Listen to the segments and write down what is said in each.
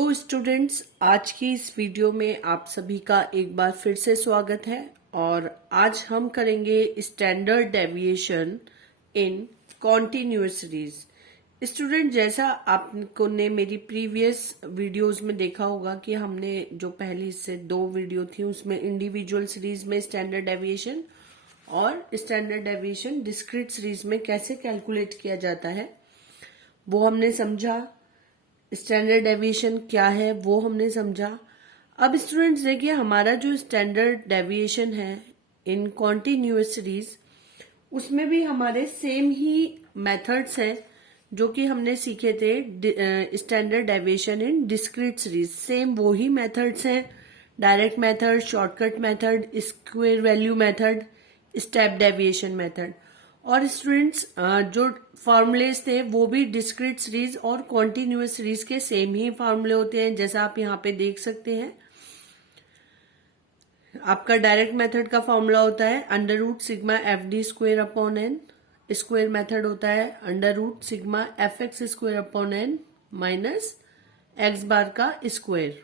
तो स्टूडेंट्स, आज की इस वीडियो में आप सभी का एक बार फिर से स्वागत है। और आज हम करेंगे स्टैंडर्ड डेविएशन इन कॉन्टिन्यूअस सीरीज। स्टूडेंट, जैसा आपको ने मेरी प्रीवियस वीडियोस में देखा होगा कि हमने जो पहली से 2 वीडियो थी उसमें इंडिविजुअल सीरीज में स्टैंडर्ड डेविएशन और स्टैंडर्ड डेविएशन डिस्क्रीट सीरीज में कैसे कैलकुलेट किया जाता है वो हमने समझा। स्टैंडर्ड डेविएशन क्या है वो हमने समझा। अब स्टूडेंट्स देखिए, हमारा जो स्टैंडर्ड डेविएशन है इन कॉन्टिन्यूअस सीरीज, उसमें भी हमारे सेम ही मेथड्स हैं जो कि हमने सीखे थे स्टैंडर्ड डेविएशन इन डिस्क्रीट सीरीज। सेम वो ही मेथड्स हैं, direct method, shortcut method, square value method, step deviation method. और स्टूडेंट्स, जो फॉर्मूलेज थे वो भी डिस्क्रीट सीरीज और कॉन्टिन्यूअस सीरीज के सेम ही फॉर्मूले होते हैं, जैसा आप यहाँ पे देख सकते हैं। आपका डायरेक्ट मेथड का फॉर्मूला होता है under root sigma F D square upon N. Square method होता है under root sigma F X square upon N minus X bar का स्क्वायर,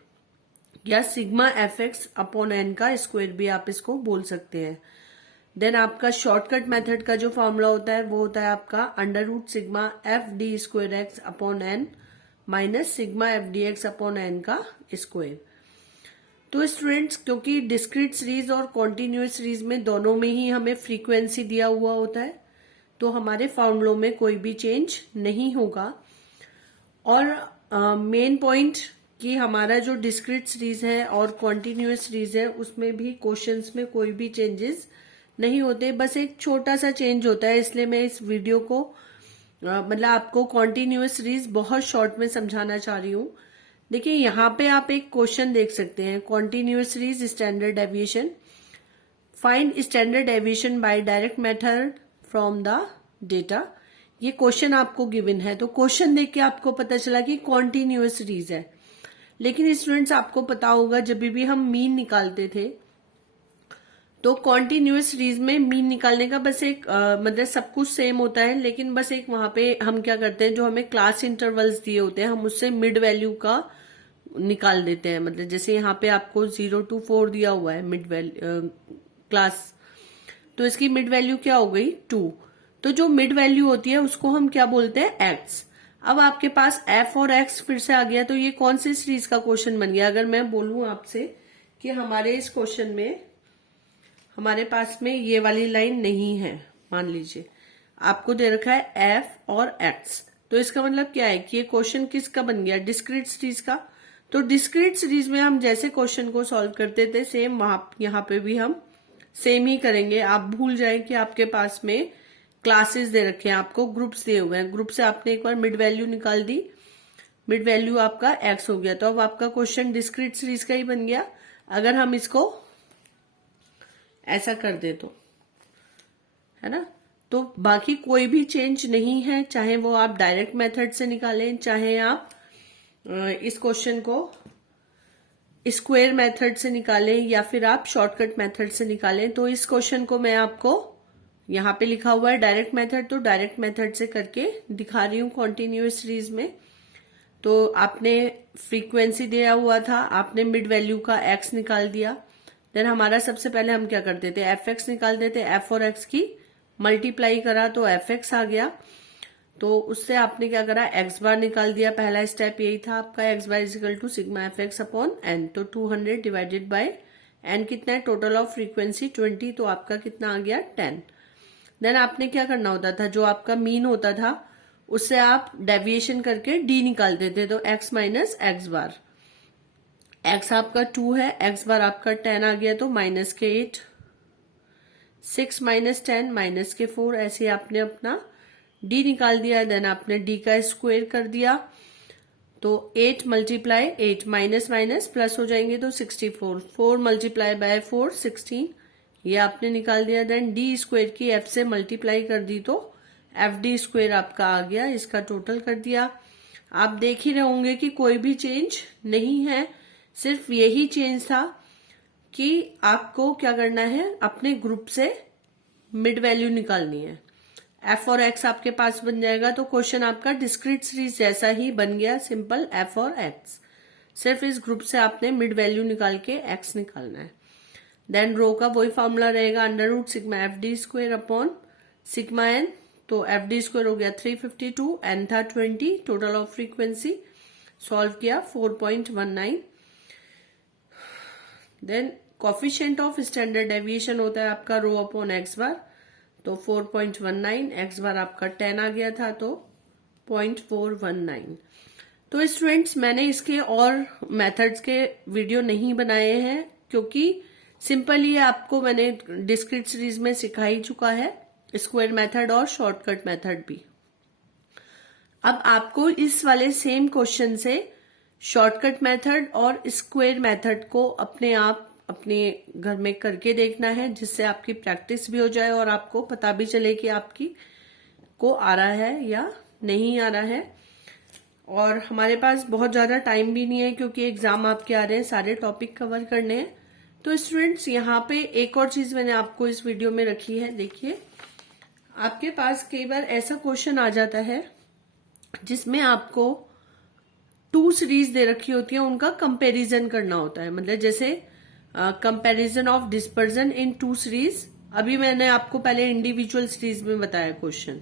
या sigma F x upon N का स्क्वायर भी आप इसको बोल सकते हैं। देन आपका शॉर्टकट मेथड का जो फॉर्मूला होता है वो होता है आपका under root sigma F d square x upon N minus sigma F d x upon N का स्क्वायर। तो स्टूडेंट्स, क्योंकि डिस्क्रीट सीरीज और कॉन्टिन्यूअस सीरीज में दोनों में ही हमें फ्रीक्वेंसी दिया हुआ होता है, तो हमारे फॉर्मूलों में कोई भी चेंज नहीं होगा। और मेन पॉइंट कि हमारा जो डिस्क्रीट सीरीज है और कॉन्टिन्यूअस सीरीज है उसमें भी क्वेश्चंस में कोई भी चेंजेस नहीं होते, बस एक छोटा सा चेंज होता है। इसलिए मैं इस वीडियो को मतलब आपको कॉन्टिन्यूअस सीरीज बहुत शॉर्ट में समझाना चाह रही हूँ। देखिए, यहाँ पे आप एक क्वेश्चन देख सकते हैं, continuous series standard deviation, find standard deviation by direct method from the data. ये क्वेश्चन आपको गिवन है, तो क्वेश्चन देख के आपको पता चला कि कॉन्टिन्यूअस सीरीज है। लेकिन स्टूडेंट्स, आपको पता होगा जब भी हम मीन निकालते थे तो कॉन्टिन्यूअस सीरीज में मीन निकालने का बस एक मतलब सब कुछ सेम होता है, लेकिन बस एक वहां पे हम क्या करते हैं, जो हमें क्लास इंटरवल्स दिए होते हैं हम उससे मिड वैल्यू का निकाल देते हैं। मतलब जैसे यहाँ पे आपको 0 to 4 दिया हुआ है मिड वैल्यू क्लास, तो इसकी मिड वैल्यू क्या हो गई 2। तो जो मिड वैल्यू होती है उसको हम क्या बोलते हैं, एक्स। अब आपके पास एफ और एक्स फिर से आ गया, तो ये कौन सी सीरीज का क्वेश्चन बन गया। अगर मैं बोलूं आपसे कि हमारे इस क्वेश्चन में हमारे पास में ये वाली लाइन नहीं है, मान लीजिए आपको दे रखा है एफ और एक्स, तो इसका मतलब क्या है कि ये क्वेश्चन किसका बन गया, डिस्क्रीट सीरीज का। तो डिस्क्रीट सीरीज में हम जैसे क्वेश्चन को सॉल्व करते थे सेम वहां यहाँ पे भी हम सेम ही करेंगे। आप भूल जाए कि आपके पास में क्लासेस दे रखे हैं, आपको ग्रुप्स दिए हुए हैं, ग्रुप से आपने एक बार मिड वैल्यू निकाल दी, मिड वैल्यू आपका एक्स हो गया, तो अब आपका क्वेश्चन डिस्क्रीट सीरीज का ही बन गया। अगर हम इसको ऐसा कर दे तो, है ना, तो बाकी कोई भी चेंज नहीं है, चाहे वो आप डायरेक्ट मेथड से निकालें, चाहे आप इस क्वेश्चन को स्क्वायर मेथड से निकालें, या फिर आप शॉर्टकट मेथड से निकालें। तो इस क्वेश्चन को मैं आपको यहाँ पे लिखा हुआ है डायरेक्ट मेथड, तो डायरेक्ट मेथड से करके दिखा रही हूँ कॉन्टिन्यूअस सीरीज में। तो आपने फ्रीक्वेंसी दिया हुआ था, आपने मिड वैल्यू का एक्स निकाल दिया। देन हमारा सबसे पहले हम क्या करते थे, एफ एक्स निकाल देते, एफ और एक्स की मल्टीप्लाई करा तो एफ एक्स आ गया। तो उससे आपने क्या करा, एक्स बार निकाल दिया, पहला स्टेप यही था आपका, x bar is equal to sigma F x upon n. तो 200 डिवाइडेड बाय एन कितना है, टोटल ऑफ फ्रीक्वेंसी 20, तो आपका कितना आ गया 10। देन आपने क्या करना होता था, जो आपका मीन होता था उससे आप डेविएशन करके डी निकाल देते, तो एक्स माइनस एक्स बार, एक्स आपका 2 है, एक्स बार आपका 10 आ गया, तो माइनस के 8, 6 माइनस 10 माइनस के 4, ऐसे आपने अपना डी निकाल दिया। देन आपने डी का स्क्वायर कर दिया, तो 8 मल्टीप्लाई 8 माइनस माइनस प्लस हो जाएंगे, तो 64, 4 मल्टीप्लाई बाय 4 16, ये आपने निकाल दिया। देन डी स्क्वायर की एफ से मल्टीप्लाई कर दी, तो एफ डी स्क्वायर आपका आ गया, इसका टोटल कर दिया। आप देख ही रहे होंगे कि कोई भी चेंज नहीं है, सिर्फ यही चेंज था कि आपको क्या करना है, अपने ग्रुप से मिड वैल्यू निकालनी है। एफ और एक्स आपके पास बन जाएगा, तो क्वेश्चन आपका डिस्क्रीट सीरीज जैसा ही बन गया, सिंपल एफ और एक्स। सिर्फ इस ग्रुप से आपने मिड वैल्यू निकाल के एक्स निकालना है। देन रो का वही फॉर्मूला रहेगा, under root sigma F d square upon sigma n. तो एफ डी स्क्वायर हो गया 352, एन था 20, टोटल ऑफ फ्रीक्वेंसी सॉल्व किया 4.19। Then coefficient of standard deviation होता है आपका रो अपॉन एक्स बार, तो 4.19, एक्स बार आपका 10 आ गया था तो 0.419। तो स्टूडेंट्स मैंने इसके और मेथड्स के वीडियो नहीं बनाए हैं क्योंकि सिंपल ये आपको मैंने डिस्क्रीट सीरीज में सिखा ही चुका है, स्क्वायर मेथड और शॉर्टकट मेथड भी। अब आपको इस वाले सेम क्वेश्चन से शॉर्टकट मेथड और स्क्वायर मेथड को अपने आप अपने घर में करके देखना है, जिससे आपकी प्रैक्टिस भी हो जाए और आपको पता भी चले कि आपकी को आ रहा है या नहीं आ रहा है। और हमारे पास बहुत ज्यादा टाइम भी नहीं है क्योंकि एग्जाम आपके आ रहे हैं, सारे टॉपिक कवर करने हैं। तो स्टूडेंट्स यहाँ पे एक और चीज मैंने आपको इस वीडियो में रखी है, देखिए आपके पास कई बार ऐसा क्वेश्चन आ जाता है जिसमें आपको 2 सीरीज दे रखी होती है, उनका कंपैरिजन करना होता है। मतलब जैसे comparison of dispersion in 2 series. अभी मैंने आपको पहले इंडिविजुअल सीरीज में बताया क्वेश्चन।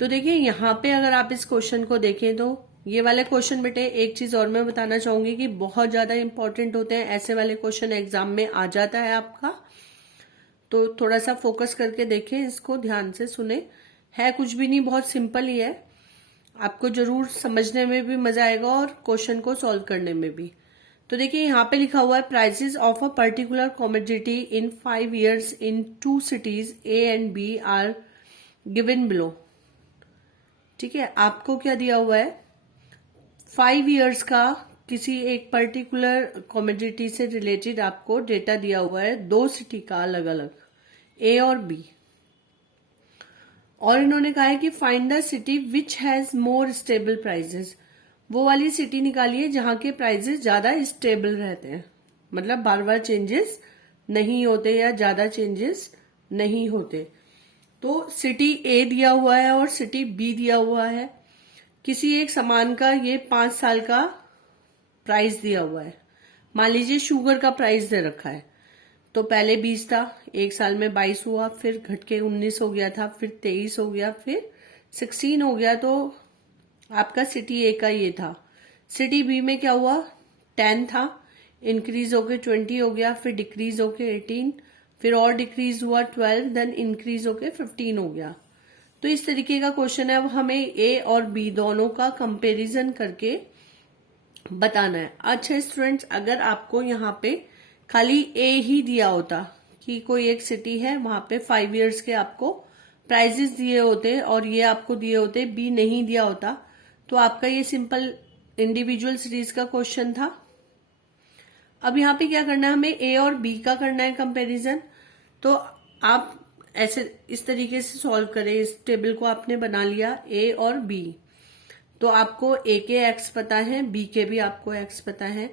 तो देखिए यहाँ पे अगर आप इस क्वेश्चन को देखें तो ये वाले क्वेश्चन बेटे, एक चीज और मैं बताना चाहूंगी कि बहुत ज्यादा इंपॉर्टेंट होते हैं। ऐसे वाले क्वेश्चन एग्जाम में आ जाता है आपका, तो थोड़ा सा फोकस करके देखें, इसको ध्यान से सुने। है कुछ भी नहीं, बहुत सिंपल ही है, आपको जरूर समझने में भी मजा आएगा और क्वेश्चन को सॉल्व करने में भी। तो देखिए यहाँ पे लिखा हुआ है prices of a particular commodity in 5 years in 2 cities A and B are given below. ठीक है, आपको क्या दिया हुआ है, 5 years का किसी एक पर्टिकुलर कमोडिटी से रिलेटेड आपको डेटा दिया हुआ है, 2 सिटी का अलग अलग, ए और बी। और इन्होंने कहा है कि find the city which has more stable prices. वो वाली सिटी निकालिए जहां के प्राइजेस ज्यादा स्टेबल रहते हैं, मतलब बार बार चेंजेस नहीं होते या ज्यादा चेंजेस नहीं होते। तो सिटी ए दिया हुआ है और सिटी बी दिया हुआ है। किसी एक सामान का ये 5 साल का प्राइस दिया हुआ है। मान लीजिए शुगर का प्राइस दे रखा है, तो पहले 20 था, एक साल में 22 हुआ, फिर घट के 19 हो गया था, फिर 23 हो गया, फिर 16 हो गया। तो आपका सिटी ए का ये था। सिटी बी में क्या हुआ, 10 था, इंक्रीज होके 20 हो गया, फिर डिक्रीज होके 18, फिर और डिक्रीज हुआ 12, देन इंक्रीज होके 15 हो गया। तो इस तरीके का क्वेश्चन है। अब हमें ए और बी दोनों का कंपैरिजन करके बताना है। अच्छा स्टूडेंट्स, अगर आपको यहाँ पे खाली ए ही दिया होता कि कोई एक सिटी है, वहां पे 5 years के आपको प्राइजेस दिए होते और ये आपको दिए होते, बी नहीं दिया होता, तो आपका ये सिंपल इंडिविजुअल सीरीज का क्वेश्चन था। अब यहाँ पे क्या करना है, हमें ए और बी का करना है कंपैरिजन। तो आप ऐसे इस तरीके से सॉल्व करें, इस टेबल को आपने बना लिया ए और बी। तो आपको ए के एक्स पता है, बी के भी आपको एक्स पता है।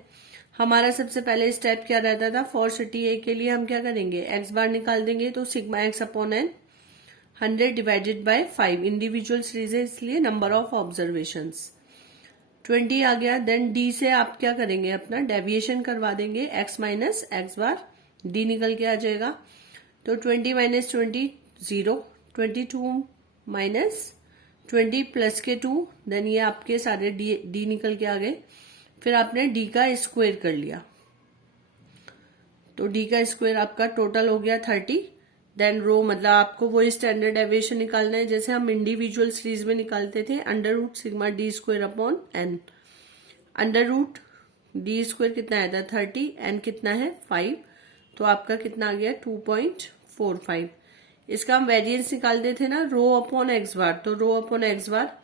हमारा सबसे पहले स्टेप क्या रहता था, फॉर सिटी ए के लिए हम क्या करेंगे, एक्स बार निकाल देंगे, तो sigma x upon n 100 divided by 5, individual series है इसलिए नंबर ऑफ ऑब्जर्वेशंस 20 आ गया। देन डी से आप क्या करेंगे, अपना डेविएशन करवा देंगे, एक्स माइनस एक्स बार, डी निकल के आ जाएगा। तो 20 माइनस 20 0, 22 माइनस 20 प्लस के 2, देन ये आपके सारे डी निकल के आ गए। फिर आपने डी का स्क्वायर कर लिया, तो डी का स्क्वायर आपका टोटल हो गया 30। देन रो, मतलब आपको वही स्टैंडर्ड डेविएशन निकालना है जैसे हम इंडिविजुअल सीरीज में निकालते थे, under root sigma d square upon n. Under root d square कितना आया था 30, एन कितना है 5, तो आपका कितना आ गया 2.45। इसका हम वेरिएंस निकालते थे ना, रो अपॉन एक्स बार, तो रो अपॉन एक्स बार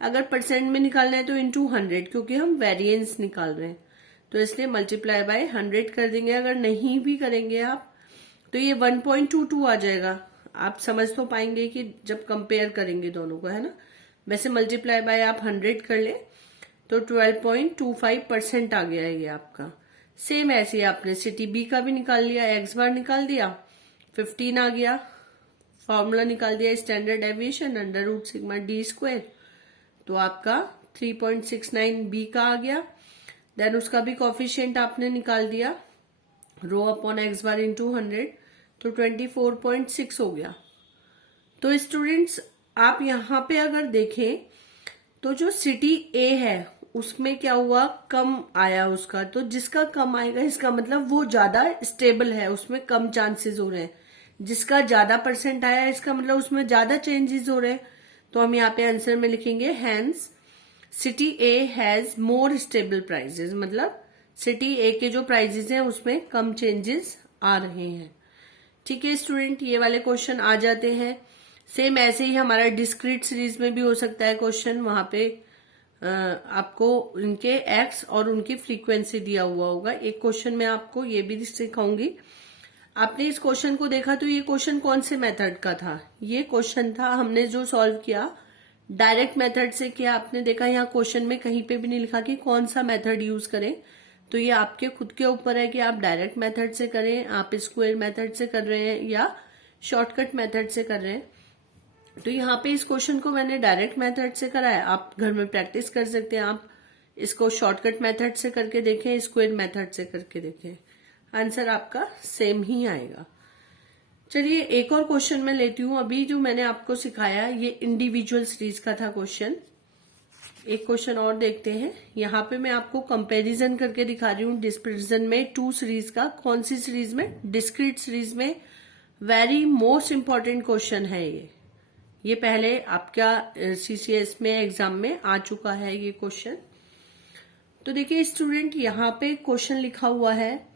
अगर परसेंट में निकालना है तो इनटू 100, क्योंकि हम वेरिएंस निकाल रहे हैं, तो इसलिए मल्टीप्लाई बाय 100 कर देंगे। अगर नहीं भी करेंगे आप तो ये 1.22 आ जाएगा। आप समझ तो पाएंगे कि जब कंपेयर करेंगे दोनों को, है ना। वैसे मल्टीप्लाई बाय आप 100 कर ले तो 12.25% आ गया है ये आपका। सेम ऐसे ही आपने सिटी बी का भी निकाल लिया, एक्स बार निकाल दिया, 15 आ गया, फॉर्मूला निकाल दिया standard deviation under root sigma d square, तो आपका 3.69 बी का आ गया। देन उसका भी कॉफिशिएंट आपने निकाल दिया, रो अपॉन एक्स बार इंटू 100, तो 24.6 हो गया। तो स्टूडेंट्स आप यहाँ पे अगर देखें तो जो सिटी ए है उसमें क्या हुआ, कम आया उसका, तो जिसका कम आएगा इसका मतलब वो ज्यादा स्टेबल है, उसमें कम चांसेस हो रहे हैं। जिसका ज्यादा परसेंट आया इसका मतलब उसमें ज्यादा चेंजेस हो रहे हैं। तो हम यहाँ पे आंसर में लिखेंगे hence city A has more stable prices, मतलब सिटी ए के जो प्राइजेस हैं उसमें कम चेंजेस आ रहे हैं। ठीक है स्टूडेंट, ये वाले क्वेश्चन आ जाते हैं। सेम ऐसे ही हमारा डिस्क्रीट सीरीज में भी हो सकता है क्वेश्चन, वहां पे आपको उनके एक्स और उनकी फ्रीक्वेंसी दिया हुआ होगा। एक क्वेश्चन में आपको ये भी सिखाऊंगी। आपने इस क्वेश्चन को देखा तो ये क्वेश्चन कौन से मेथड का था, ये क्वेश्चन था हमने जो सॉल्व किया डायरेक्ट मेथड से किया। आपने देखा यहाँ क्वेश्चन में कहीं पे भी नहीं लिखा कि कौन सा मेथड यूज करें, तो ये आपके खुद के ऊपर है कि आप डायरेक्ट मेथड से करें, आप स्क्वायर मेथड से कर रहे हैं या शॉर्टकट मेथड से कर रहे हैं। तो यहाँ पे इस क्वेश्चन को मैंने डायरेक्ट मेथड से करा है, आप घर में प्रैक्टिस कर सकते हैं। आप इसको शॉर्टकट मेथड से करके देखें, स्क्वायर मेथड से करके देखें, आंसर आपका सेम ही आएगा। चलिए एक और क्वेश्चन मैं लेती हूँ। अभी जो मैंने आपको सिखाया ये इंडिविजुअल सीरीज का था क्वेश्चन। एक क्वेश्चन और देखते हैं। यहाँ पे मैं आपको कंपैरिजन करके दिखा रही हूँ डिस्क्रिप्शन में 2 सीरीज का। कौन सी सीरीज में, डिस्क्रीट सीरीज में। वेरी मोस्ट इंपॉर्टेंट क्वेश्चन है ये पहले आपका सीसीएस में एग्जाम में आ चुका है ये क्वेश्चन। तो देखिए स्टूडेंट यहाँ पे क्वेश्चन लिखा हुआ है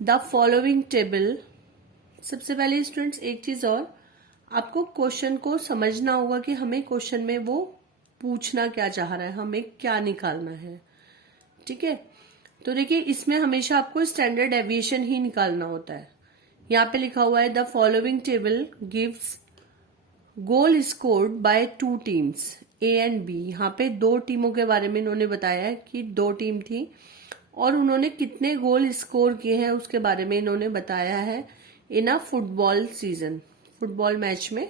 द फॉलोइंग टेबल। सबसे पहले स्टूडेंट्स एक चीज और, आपको क्वेश्चन को समझना होगा कि हमें क्वेश्चन में वो पूछना क्या चाह रहा है, हमें क्या निकालना है। ठीक है, तो देखिए इसमें हमेशा आपको स्टैंडर्ड डेविएशन ही निकालना होता है। यहाँ पे लिखा हुआ है the following table gives goals scored by 2 teams A and B. यहाँ पे 2 टीमों के बारे में इन्होंने बताया है कि 2 टीम थी और उन्होंने कितने गोल स्कोर किए हैं उसके बारे में इन्होंने बताया है in a football season, football match में।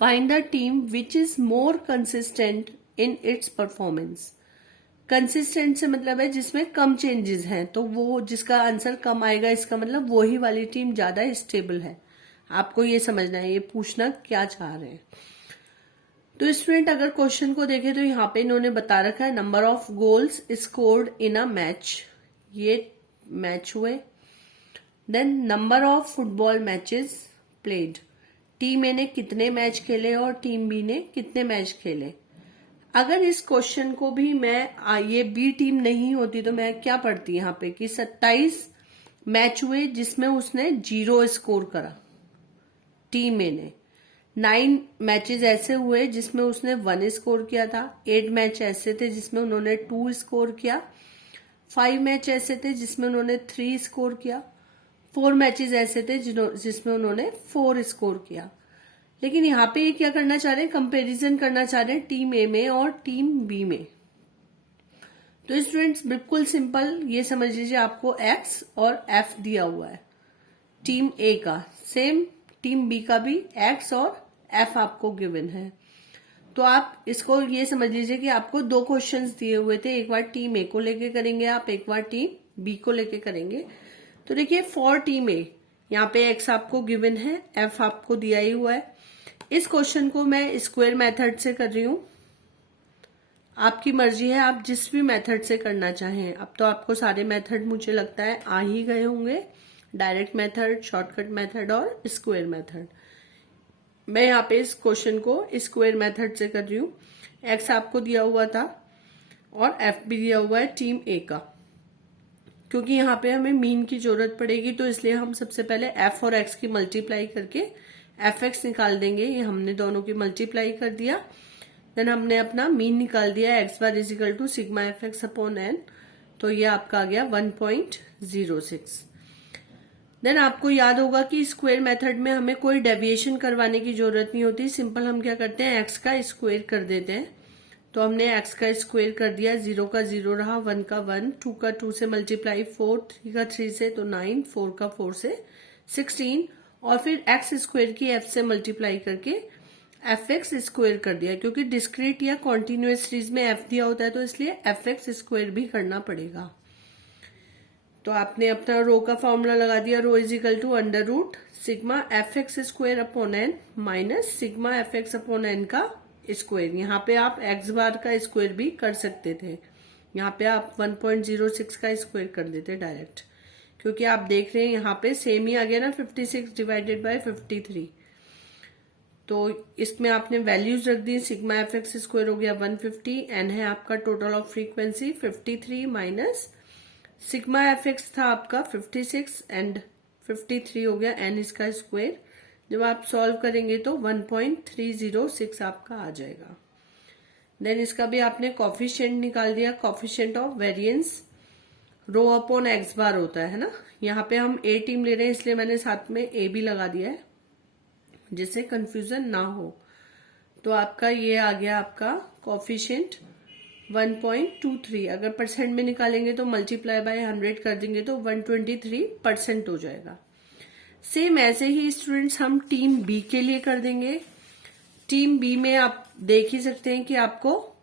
Find the team which is more consistent in its performance. Consistent से मतलब है जिसमें कम चेंजेस हैं, तो वो जिसका आंसर कम आएगा इसका मतलब वही वाली टीम ज्यादा स्टेबल है। आपको ये समझना है, ये पूछना क्या चाह रहे हैं। तो स्टूडेंट अगर क्वेश्चन को देखें तो यहाँ पे इन्होंने बता रखा है number of goals scored in a match, ये मैच हुए। Then number of football matches played, team A ने कितने मैच खेले और टीम बी ने कितने मैच खेले। अगर इस क्वेश्चन को भी मैं ये बी टीम नहीं होती तो मैं क्या पढ़ती यहाँ पे कि 27 मैच हुए जिसमें उसने 0 स्कोर करा टीम ए ने। 9 मैचेस ऐसे हुए जिसमें उसने 1 स्कोर किया था। 8 मैच ऐसे थे जिसमें उन्होंने 2 स्कोर किया। 5 मैच ऐसे थे जिसमें उन्होंने 3 स्कोर किया। 4 मैचेस ऐसे थे जिसमें उन्होंने 4 स्कोर किया। लेकिन यहाँ पे ये क्या करना चाह रहे हैं, कंपैरिजन करना चाह रहे हैं टीम ए में और टीम बी में। तो स्टूडेंट्स बिल्कुल सिंपल, ये समझ लीजिए आपको एक्स और एफ दिया हुआ है टीम ए का, सेम टीम बी का भी एक्स और एफ आपको गिवन है। तो आप इसको ये समझ लीजिए कि आपको 2 क्वेश्चंस दिए हुए थे, एक बार टीम ए को लेके करेंगे आप, एक बार टीम बी को लेके करेंगे। तो देखिए फॉर टीम ए यहाँ पे एक्स आपको गिवन है, एफ आपको दिया ही हुआ है। इस क्वेश्चन को मैं स्क्वायर मेथड से कर रही हूं, आपकी मर्जी है आप जिस भी मेथड से करना चाहें। अब तो आपको सारे मेथड मुझे लगता है आ ही गए होंगे, डायरेक्ट मेथड, शॉर्टकट मेथड और स्क्वायर मेथड। मैं यहाँ पे इस क्वेश्चन को स्क्वायर मेथड से कर रही हूँ। एक्स आपको दिया हुआ था और एफ भी दिया हुआ है टीम ए का। क्योंकि यहाँ पे हमें मीन की जरूरत पड़ेगी तो इसलिए हम सबसे पहले एफ और एक्स की मल्टीप्लाई करके एफ एक्स निकाल देंगे। ये हमने दोनों की मल्टीप्लाई कर दिया, देन हमने अपना मीन निकाल दिया x bar is equal to sigma F x upon n. तो ये आपका आ गया 1.06। देन आपको याद होगा कि स्क्वायर मेथड में हमें कोई डेविएशन करवाने की जरूरत नहीं होती, सिंपल हम क्या करते हैं एक्स का स्क्वायर कर देते हैं। तो हमने एक्स का स्क्वायर कर दिया, 0 का 0 रहा, 1 का 1, 2 का 2 से मल्टीप्लाई 4, 3 का 3 से तो 9, 4 का 4 से 16 और फिर एक्स स्क्वायर की एफ से मल्टीप्लाई करके एफ एक्स स्क्वायर कर दिया, क्योंकि डिस्क्रीट या कॉन्टिन्यूअस सीरीज में एफ दिया होता है तो इसलिए एफ एक्स स्क्वायर भी करना पड़ेगा। तो आपने अपना रो का फॉर्मूला लगा दिया, rho is equal to under root sigma F x square upon N minus sigma F x upon N का स्क्वायर। यहाँ पे आप एक्स बार का स्क्वायर भी कर सकते थे, यहाँ पे आप 1.06 का स्क्वायर कर देते डायरेक्ट, क्योंकि आप देख रहे हैं यहाँ पे सेम ही आ गया ना 56 डिवाइडेड बाय 53। तो इसमें आपने वैल्यूज रख दी, सिग्मा एफ एक्स स्क्वायर हो गया 150, एन है आपका total of frequency 53 minus sigma F x था आपका 56 एंड 53 हो गया एन इसका स्क्वायर। जब आप सॉल्व करेंगे तो 1.306 आपका आ जाएगा। देन इसका भी आपने कॉफिशिएंट निकाल दिया, coefficient of variance rho upon X bar होता है ना। यहाँ पे हम ए टीम ले रहे हैं इसलिए मैंने साथ में ए भी लगा दिया है जिससे कंफ्यूजन ना हो। तो आपका ये आ गया आपका कॉफिशिएंट 1.23। अगर परसेंट में निकालेंगे तो मल्टीप्लाई बाय 100 कर देंगे तो 123% हो जाएगा। सेम ऐसे ही स्टूडेंट्स हम टीम बी के लिए कर देंगे। टीम बी में आप देख ही सकते हैं कि आपको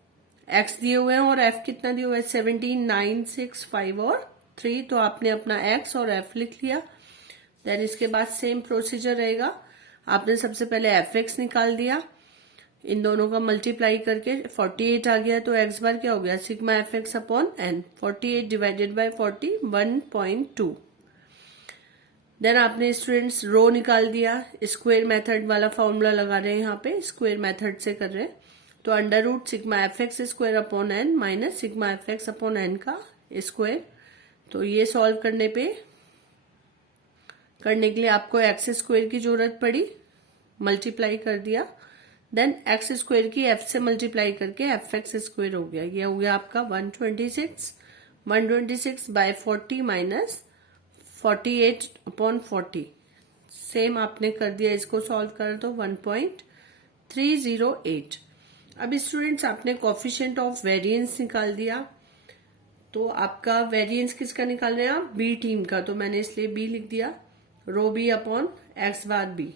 एक्स दिए हुए हैं और एफ कितना दिया हुआ है 17, 9, 6, 5 और 3। तो आपने अपना एक्स और एफ लिख लिया। देन इसके बाद सेम प्रोसीजर रहेगा, आपने सबसे पहले एफ एक्स निकाल दिया, इन दोनों का मल्टीप्लाई करके 48 आ गया। तो एक्स बार क्या हो गया sigma F x upon n, 48 divided by 40 1.2। Then आपने स्टूडेंट्स रो निकाल दिया, स्क्वायर मेथड वाला फॉर्मूला लगा रहे हैं, यहाँ पे स्क्वायर मेथड से कर रहे हैं। तो under root sigma F x square upon N minus sigma F x upon N का स्क्वायर। तो ये सॉल्व करने के लिए आपको एक्स स्क्वायर की जरूरत पड़ी, मल्टीप्लाई कर दिया। देन एक्स स्क्वायर की एफ से मल्टीप्लाई करके एफ एक्स स्क्वायर हो गया। ये हो गया आपका 126 बाय 40 माइनस 48 अपॉन 40। सेम आपने कर दिया, इसको सॉल्व कर तो 1.308। अब स्टूडेंट्स आपने कोफिशिएंट ऑफ वेरिएंस निकाल दिया। तो आपका वेरिएंस किसका निकाल रहे हैं आप, बी टीम का, तो मैंने इसलिए बी लिख दिया, रो बी अपॉन एक्स बार बी।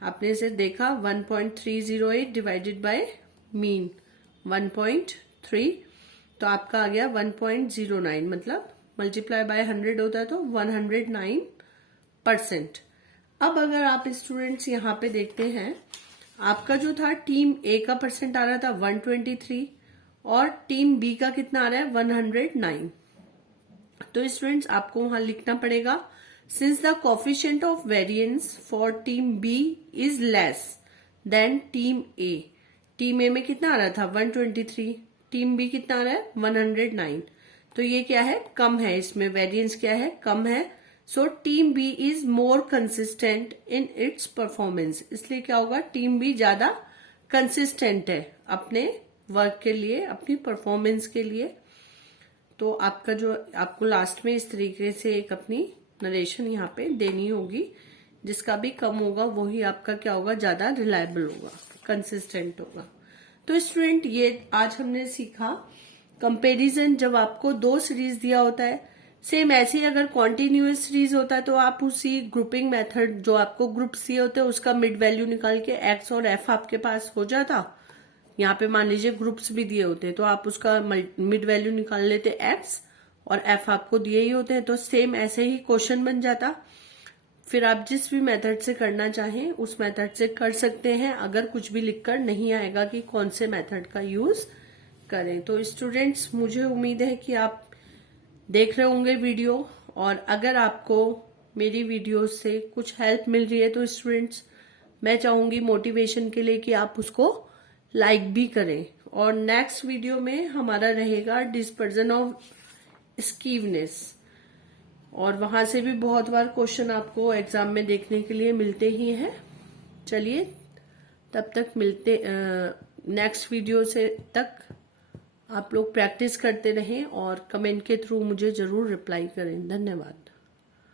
आपने इसे देखा 1.308 डिवाइडेड बाय मीन 1.3, तो आपका आ गया 1.09, मतलब मल्टीप्लाई बाय 100 होता है तो 109%। अब अगर आप स्टूडेंट्स यहाँ पे देखते हैं, आपका जो था टीम ए का परसेंट आ रहा था 123 और टीम बी का कितना आ रहा है 109। तो स्टूडेंट्स आपको वहां लिखना पड़ेगा, since the coefficient of variance for team B is less than team A. Team A में कितना आ रहा था 123, टीम बी कितना आ रहा है 109। तो ये क्या है, कम है, इसमें वेरिएंस क्या है, कम है। So team B is more consistent in its performance. इसलिए क्या होगा, टीम बी ज्यादा कंसिस्टेंट है अपने वर्क के लिए, अपनी परफॉर्मेंस के लिए। तो आपका जो आपको लास्ट में इस तरीके से एक अपनी नरेशन यहाँ पे देनी होगी, जिसका भी कम होगा वही आपका क्या होगा, ज्यादा रिलायबल होगा, कंसिस्टेंट होगा। तो स्टूडेंट ये आज हमने सीखा कंपैरिजन। जब आपको दो सीरीज दिया होता है, सेम ऐसे ही अगर कॉन्टिन्यूअस सीरीज होता है तो आप उसी ग्रुपिंग मेथड जो आपको ग्रुप सी होते हैं उसका मिड वैल्यू निकाल के एक्स और एफ आपके पास हो जाता। यहाँ पे मान लीजिए ग्रुप्स भी दिए होते तो आप उसका मिड वैल्यू निकाल लेते एक्स और एफ आपको दिए ही होते हैं, तो सेम ऐसे ही क्वेश्चन बन जाता। फिर आप जिस भी मेथड से करना चाहें उस मेथड से कर सकते हैं, अगर कुछ भी लिखकर नहीं आएगा कि कौन से मेथड का यूज करें। तो स्टूडेंट्स मुझे उम्मीद है कि आप देख रहे होंगे वीडियो, और अगर आपको मेरी वीडियो से कुछ हेल्प मिल रही है तो स्टूडेंट्स मैं चाहूंगी मोटिवेशन के लिए कि आप उसको लाइक भी करें। और नेक्स्ट वीडियो में हमारा रहेगा डिस्पर्जन ऑफ स्कीवनेस, और वहां से भी बहुत बार क्वेश्चन आपको एग्जाम में देखने के लिए मिलते ही हैं। चलिए तब तक मिलते नेक्स्ट वीडियो से तक आप लोग प्रैक्टिस करते रहें और कमेंट के थ्रू मुझे जरूर रिप्लाई करें। धन्यवाद।